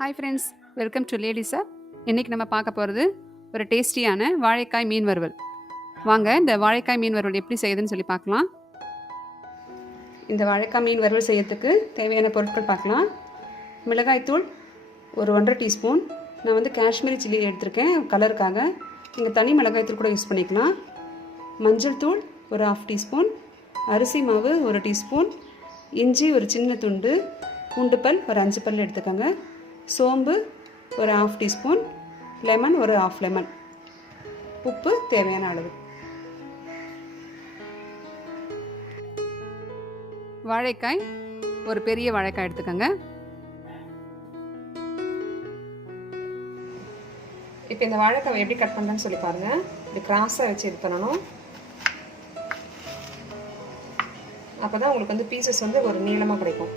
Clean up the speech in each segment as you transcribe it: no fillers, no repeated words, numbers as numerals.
Hi friends, welcome to ladies up. இன்றைக்கி நம்ம பார்க்க போகிறது ஒரு டேஸ்டியான வாழைக்காய் மீன் வறுவல். வாங்க இந்த வாழைக்காய் மீன் வறுவல் எப்படி செய்யுதுன்னு சொல்லி பார்க்கலாம். இந்த வாழைக்காய் மீன் வறுவல் செய்யறதுக்கு தேவையான பொருட்கள் பார்க்கலாம். மிளகாய்த்தூள் ஒரு 1.5 டீஸ்பூன். நான் வந்து காஷ்மீரி சில்லி எடுத்திருக்கேன் கலருக்காக. நீங்கள் தனி மிளகாய்த்தூள் கூட யூஸ் பண்ணிக்கலாம். மஞ்சள் தூள் ஒரு 1/2 டீஸ்பூன். அரிசி மாவு ஒரு டீஸ்பூன். இஞ்சி ஒரு சின்ன துண்டு. பூண்டு பல் ஒரு 5 பல் எடுத்துக்கோங்க. சோம்பு ஒரு 1/2 டீஸ்பூன். லெமன் ஒரு 1/2 லெமன். உப்பு தேவையான அளவு. வாழைக்காய் ஒரு பெரிய வாழைக்காய் எடுத்துக்கோங்க. இப்போ இந்த வாழைக்காய் எப்படி கட் பண்ணுறேன்னு சொல்லி பாருங்கள். இப்படி கிராஸாக வச்சு இது பண்ணணும். அப்போ தான் உங்களுக்கு வந்து பீசஸ் வந்து ஒரு நீளமாக கிடைக்கும்.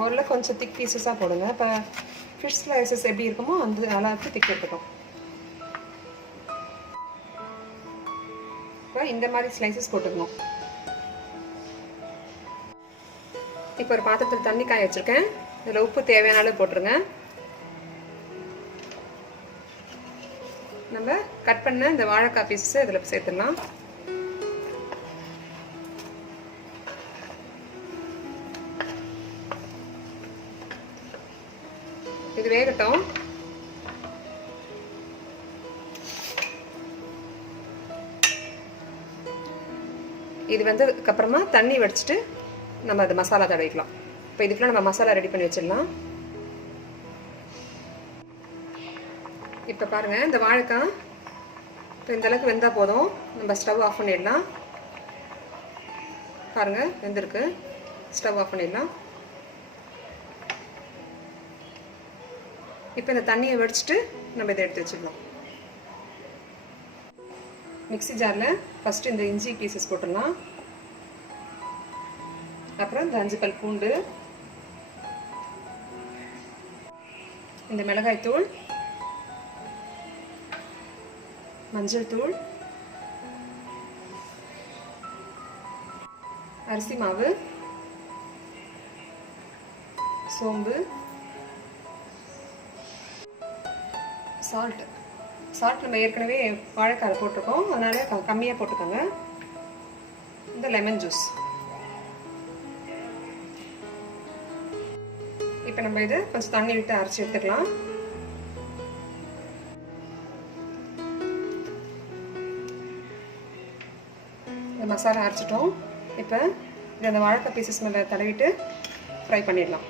ஓரில் கொஞ்சம் திக் பீசஸாக போடுங்க. இப்போ ஃபிஷ் ஸ்லைசஸ் எப்படி இருக்குமோ அந்த அளவுக்கு திக் எடுத்துக்கும். இப்போ இந்த மாதிரி ஸ்லைசஸ் போட்டுக்கணும். இப்போ ஒரு பாத்திரத்தில் தண்ணி காய வச்சுருக்கேன். இதில் உப்பு தேவையான அளவு போட்டுருங்க. நம்ம கட் பண்ண இந்த வாழைக்காய் பீசஸை இதில் சேர்த்துடலாம். இது வேகட்டும். இது வந்ததுக்கப்புறமா தண்ணி வடிச்சிட்டு நம்ம அது மசாலா தடவிக்கலாம். இப்போ இதுக்குள்ள நம்ம மசாலா ரெடி பண்ணி வச்சிடலாம். இப்போ பாருங்கள், இந்த வாழைக்காய் இப்போ இந்த அளவுக்கு வெந்தால் போதும். நம்ம ஸ்டவ் ஆஃப் பண்ணிடலாம். பாருங்கள், வெந்திருக்கு. ஸ்டவ் ஆஃப் பண்ணிடலாம். இப்போ இந்த தண்ணியை வடிச்சிட்டு நம்ம இதை எடுத்து வச்சுக்கலாம். மிக்ஸி ஜாரில் ஃபஸ்ட்டு இந்த இஞ்சி பீசஸ் போட்டுடலாம். அப்புறம் இந்த 5 பல் பூண்டு, இந்த மிளகாய் தூள், மஞ்சள் தூள், அரிசி மாவு, சோம்பு, சால்ட் நம்ம ஏற்கனவே வாழைக்காய் போட்டிருக்கோம், அதனால் கம்மியாக போட்டுக்கோங்க. இந்த லெமன் ஜூஸ். இப்போ நம்ம இது கொஞ்சம் தண்ணி விட்டு அரைச்சி எடுத்துக்கலாம். இந்த மசாலா அரைச்சிட்டோம். இப்போ இது அந்த வாழைக்காய் பீசஸ் மேலே தடவிட்டு ஃப்ரை பண்ணிடலாம்.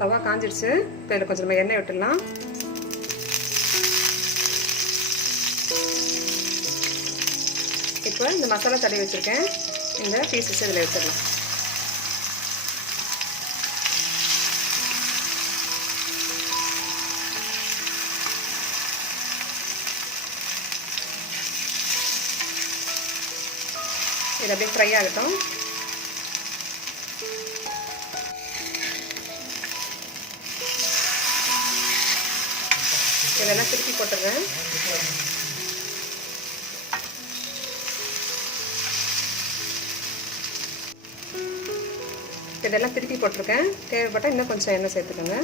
தவா காஞ்சிடுச்சு. இப்போ இதில் கொஞ்சம் நம்ம எண்ணெய் விட்டுடலாம். இப்போ இந்த மசாலா தடவி வச்சுருக்கேன். இந்த பீசஸ் இதில் வச்சிடலாம். இது அப்படியே ஃப்ரை ஆகட்டும். இதெல்லாம் திருப்பி போட்டுடுறேன். இதெல்லாம் திருப்பி போட்டிருக்கேன். தேவைப்பட்டால் இன்னும் கொஞ்சம் எண்ணெய் சேர்த்துக்கோங்க.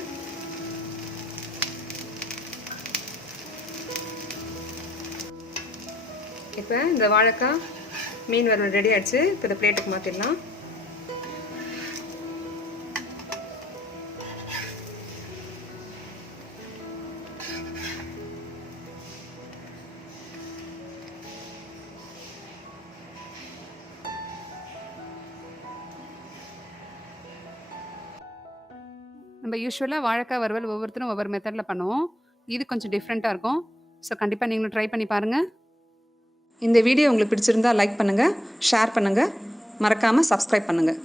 இப்போ இந்த வாழைக்காய் மீன் வறுவல் ரெடி ஆயிடுச்சு. இப்போ இந்த பிளேட்டுக்கு மாற்றிடலாம். நம்ம யூஸ்வலாக வாழைக்காய் வறுவல் ஒவ்வொருத்தரும் ஒவ்வொரு மெத்தடில் பண்ணுவோம். இது கொஞ்சம் டிஃப்ரெண்ட்டாக இருக்கும். ஸோ கண்டிப்பாக நீங்களும் ட்ரை பண்ணி பாருங்கள். இந்த வீடியோ உங்களுக்கு பிடிச்சிருந்தா லைக் பண்ணுங்கள், ஷேர் பண்ணுங்கள், மறக்காமல் சப்ஸ்கிரைப் பண்ணுங்கள்.